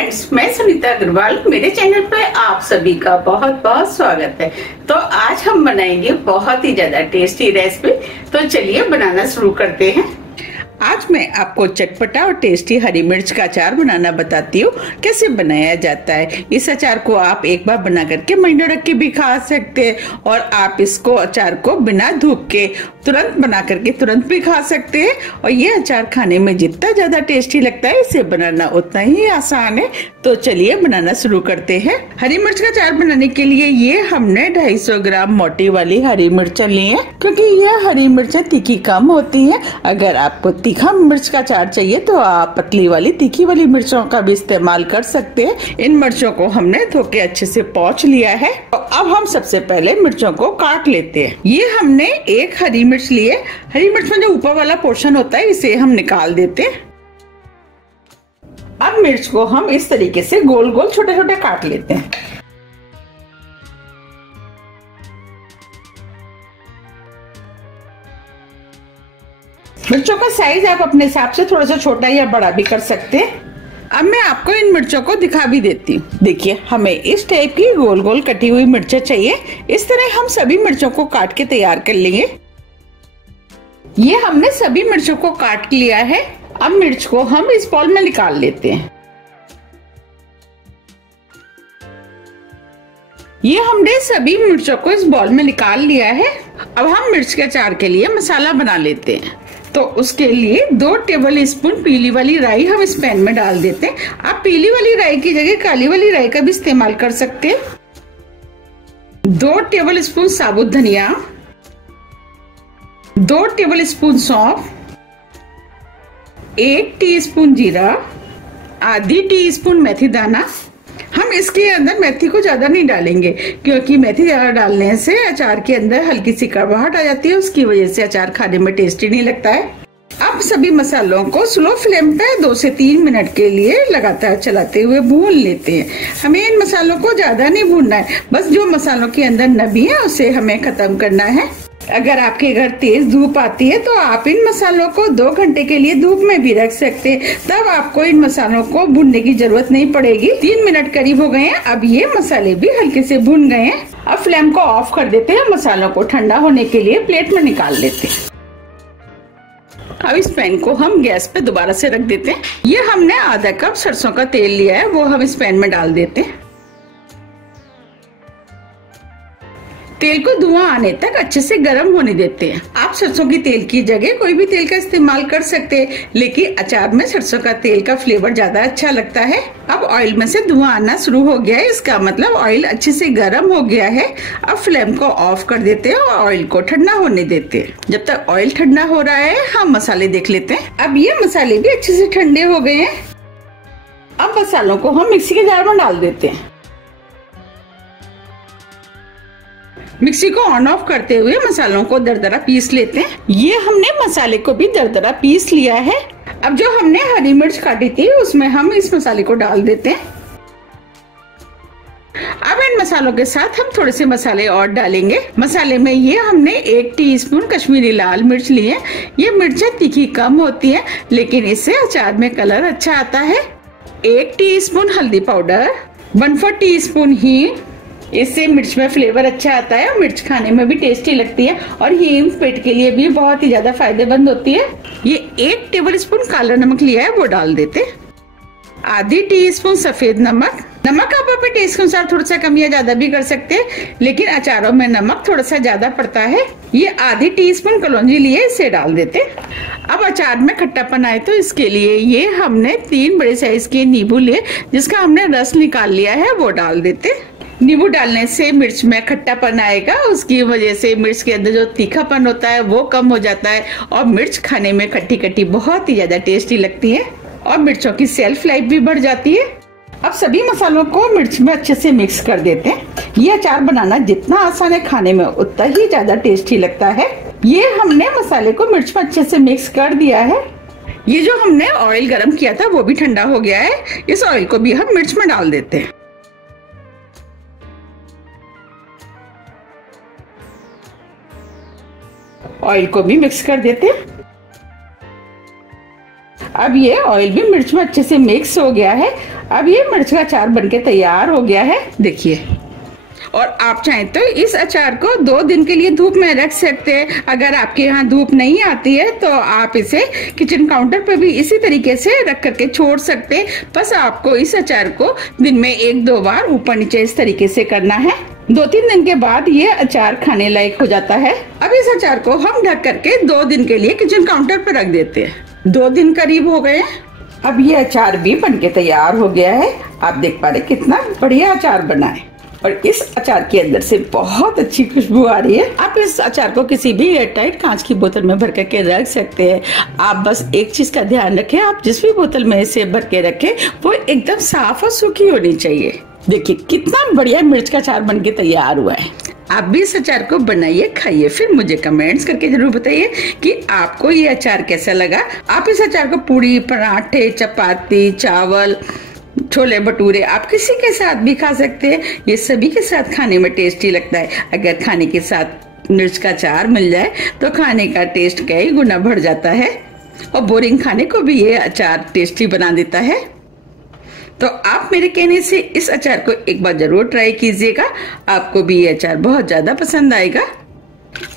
Friends, मैं सुनीता अग्रवाल। मेरे channel पे आप सभी का बहुत बहुत स्वागत है। तो आज हम बनाएंगे बहुत ही ज्यादा टेस्टी रेसिपी। तो चलिए बनाना शुरू करते हैं। आज मैं आपको चटपटा और टेस्टी हरी मिर्च का अचार बनाना बताती हूँ, कैसे बनाया जाता है। इस अचार को आप एक बार बना करके महीनों रख के भी खा सकते हैं और आप इसको अचार को बिना धूप के तुरंत बना करके तुरंत भी खा सकते हैं। और ये अचार खाने में जितना ज्यादा टेस्टी लगता है, इसे बनाना उतना ही आसान है। तो चलिए बनाना शुरू करते हैं। हरी मिर्च का अचार बनाने के लिए ये हमने 250 ग्राम मोटी वाली हरी मिर्च ली है, क्योंकि यह हरी मिर्चें तीखी कम होती है। अगर आपको तीखा मिर्च का अचार चाहिए तो आप पतली वाली तीखी वाली मिर्चों का भी इस्तेमाल कर सकते हैं। इन मिर्चों को हमने धो के अच्छे से पोंछ लिया है। तो अब हम सबसे पहले मिर्चों को काट लेते हैं। ये हमने एक हरी मिर्च ली है। हरी मिर्च में जो ऊपर वाला पोर्शन होता है, इसे हम निकाल देते हैं। अब मिर्च को हम इस तरीके से गोल गोल छोटे छोटे काट लेते हैं। मिर्चों का साइज आप अपने हिसाब से थोड़ा सा छोटा या बड़ा भी कर सकते हैं। अब मैं आपको इन मिर्चों को दिखा भी देती हूँ। देखिए, हमें इस टाइप की गोल गोल कटी हुई मिर्चें चाहिए। इस तरह हम सभी मिर्चों को काट के तैयार कर लेंगे। ये हमने सभी मिर्चों को काट लिया है। अब मिर्च को हम इस बाउल में निकाल लेते हैं। ये हमने सभी मिर्चों को इस बाउल में निकाल लिया है। अब हम मिर्च के अचार के लिए मसाला बना लेते हैं। तो उसके लिए 2 टेबल स्पून पीली वाली राई हम इस पैन में डाल देते हैं। आप पीली वाली राई की जगह काली वाली राई का भी इस्तेमाल कर सकते हैं। 2 टेबल स्पून साबुत धनिया, 2 टेबल स्पून सौंफ, 1 टीस्पून जीरा, आधी टीस्पून मेथी दाना। हम इसके अंदर मेथी को ज्यादा नहीं डालेंगे, क्योंकि मेथी ज्यादा डालने से अचार के अंदर हल्की सी कड़वाहट आ जाती है। उसकी वजह से अचार खाने में टेस्टी नहीं लगता है। अब सभी मसालों को स्लो फ्लेम पे 2 से 3 मिनट के लिए लगातार चलाते हुए भून लेते हैं। हमें इन मसालों को ज्यादा नहीं भूनना है, बस जो मसालों के अंदर नमी है उसे हमें खत्म करना है। अगर आपके घर तेज धूप आती है तो आप इन मसालों को 2 घंटे के लिए धूप में भी रख सकते हैं। तब आपको इन मसालों को भूनने की जरूरत नहीं पड़ेगी। 3 मिनट करीब हो गए हैं। अब ये मसाले भी हल्के से भुन गए हैं। अब फ्लेम को ऑफ कर देते हैं। मसालों को ठंडा होने के लिए प्लेट में निकाल लेते हैं। अब इस पैन को हम गैस पे दोबारा से रख देते हैं। ये हमने आधा कप सरसों का तेल लिया है, वो हम इस पैन में डाल देते हैं। तेल को धुआं आने तक अच्छे से गर्म होने देते हैं। आप सरसों की तेल की जगह कोई भी तेल का इस्तेमाल कर सकते हैं, लेकिन अचार में सरसों का तेल का फ्लेवर ज्यादा अच्छा लगता है। अब ऑयल में से धुआं आना शुरू हो गया है, इसका मतलब ऑयल अच्छे से गर्म हो गया है। अब फ्लेम को ऑफ कर देते हैं और ऑयल को ठंडा होने देते हैं। जब तक ऑयल ठंडा हो रहा है, हम मसाले देख लेते हैं। अब ये मसाले भी अच्छे से ठंडे हो गए हैं। अब मसालों को हम मिक्सी के जार में डाल देते हैं। मिक्सी को ऑन ऑफ करते हुए मसालों को दरदरा पीस लेते हैं। ये हमने मसाले को भी दरदरा पीस लिया है। अब जो हमने हरी मिर्च काटी थी, उसमें हम इस मसाले को डाल देते हैं। अब इन मसालों के साथ हम थोड़े से मसाले और डालेंगे। मसाले में ये हमने 1 टीस्पून कश्मीरी लाल मिर्च ली है। ये मिर्चें तीखी कम होती है, लेकिन इससे अचार में कलर अच्छा आता है। 1 टीस्पून हल्दी पाउडर, 1/4 टीस्पून हींग। इससे मिर्च में फ्लेवर अच्छा आता है और मिर्च खाने में भी टेस्टी लगती है। और हींग पेट के लिए भी बहुत ही ज्यादा फायदेमंद होती है। ये 1 टेबल स्पून काला नमक लिया है, वो डाल देते। आधी टीस्पून सफेद नमक। नमक आप अपने टेस्ट के अनुसार थोड़ा सा कम या ज्यादा भी कर सकते हैं, लेकिन अचारों में नमक थोड़ा सा ज्यादा पड़ता है। ये आधी टीस्पून कलौंजी लिए, इसे डाल देते। अब अचार में खट्टापन आए तो इसके लिए ये हमने 3 बड़े साइज के नींबू लिए, जिसका हमने रस निकाल लिया है, वो डाल देते। नींबू डालने से मिर्च में खट्टापन आएगा, उसकी वजह से मिर्च के अंदर जो तीखापन होता है वो कम हो जाता है और मिर्च खाने में खट्टी खट्टी बहुत ही ज्यादा टेस्टी लगती है और मिर्चों की सेल्फ लाइफ भी बढ़ जाती है। अब सभी मसालों को मिर्च में अच्छे से मिक्स कर देते हैं। ये अचार बनाना जितना आसान है, खाने में उतना ही ज्यादा टेस्टी लगता है। ये हमने मसाले को मिर्च में अच्छे से मिक्स कर दिया है। ये जो हमने ऑयल गरम किया था वो भी ठंडा हो गया है। इस ऑयल को भी हम मिर्च में डाल देते हैं। ऑयल को भी मिक्स कर देते हैं। अब ये ऑयल भी मिर्च में अच्छे से मिक्स हो गया है। अब ये मिर्च का अचार बनके तैयार हो गया है, देखिए। और आप चाहें तो इस अचार को 2 दिन के लिए धूप में रख सकते हैं। अगर आपके यहाँ धूप नहीं आती है तो आप इसे किचन काउंटर पर भी इसी तरीके से रख करके छोड़ सकते हैं। बस आपको इस अचार को दिन में 1-2 बार ऊपर नीचे इस तरीके से करना है। 2-3 दिन के बाद ये अचार खाने लायक हो जाता है। अब इस अचार को हम ढक करके 2 दिन के लिए किचन काउंटर पर रख देते हैं। 2 दिन करीब हो गए। अब ये अचार भी बनके तैयार हो गया है। आप देख पा रहे कितना बढ़िया अचार बना है और इस अचार के अंदर से बहुत अच्छी खुशबू आ रही है। आप इस अचार को किसी भी एयरटाइट कांच की बोतल में भर करके रख सकते हैं। आप बस एक चीज का ध्यान रखें, आप जिस भी बोतल में इसे भर के रखें वो एकदम साफ और सूखी होनी चाहिए। देखिए कितना बढ़िया मिर्च का अचार बनके तैयार हुआ है। आप भी इस अचार को बनाइए, खाइए, फिर मुझे कमेंट्स करके जरूर बताइए कि आपको ये अचार कैसा लगा। आप इस अचार को पूरी, पराठे, चपाती, चावल, छोले भटूरे, आप किसी के साथ भी खा सकते हैं। ये सभी के साथ खाने में टेस्टी लगता है। अगर खाने के साथ मिर्च का अचार मिल जाए तो खाने का टेस्ट कई गुना बढ़ जाता है और बोरिंग खाने को भी ये अचार टेस्टी बना देता है। तो आप मेरे कहने से इस अचार को एक बार जरूर ट्राई कीजिएगा, आपको भी ये अचार बहुत ज्यादा पसंद आएगा।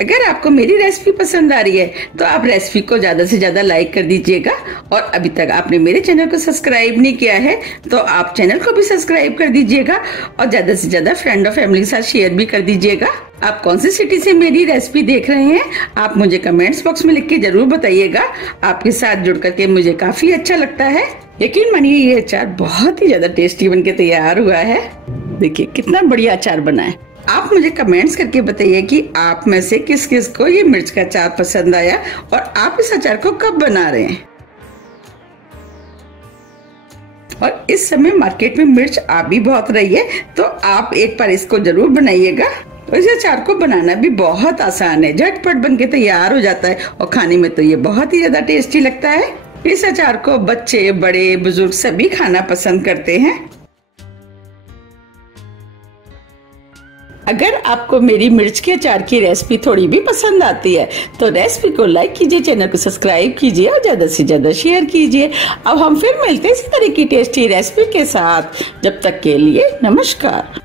अगर आपको मेरी रेसिपी पसंद आ रही है तो आप रेसिपी को ज्यादा से ज्यादा लाइक कर दीजिएगा और अभी तक आपने मेरे चैनल को सब्सक्राइब नहीं किया है तो आप चैनल को भी सब्सक्राइब कर दीजिएगा और ज्यादा से ज्यादा फ्रेंड और फैमिली के साथ शेयर भी कर दीजिएगा। आप कौन सी सिटी से मेरी रेसिपी देख रहे हैं आप मुझे कमेंट्स बॉक्स में लिख के जरूर बताइएगा। आपके साथ जुड़ करके मुझे काफी अच्छा लगता है। यकीन मानिए ये अचार बहुत ही ज्यादा टेस्टी बनके तैयार हुआ है। देखिए कितना बढ़िया अचार बना है। आप मुझे कमेंट्स करके बताइए कि आप में से किस किस को ये मिर्च का अचार पसंद आया और आप इस अचार को कब बना रहे हैं। और इस समय मार्केट में मिर्च आ भी बहुत रही है तो आप एक बार इसको जरूर बनाइएगा। तो इस अचार को बनाना भी बहुत आसान है, झटपट बनके तैयार हो जाता है और खाने में तो ये बहुत ही ज्यादा टेस्टी लगता है। इस अचार को बच्चे, बड़े, बुजुर्ग सभी खाना पसंद करते हैं। अगर आपको मेरी मिर्च के अचार की रेसिपी थोड़ी भी पसंद आती है तो रेसिपी को लाइक कीजिए, चैनल को सब्सक्राइब कीजिए और ज्यादा से ज्यादा शेयर कीजिए। अब हम फिर मिलते हैं इसी तरह की टेस्टी रेसिपी के साथ। जब तक के लिए नमस्कार।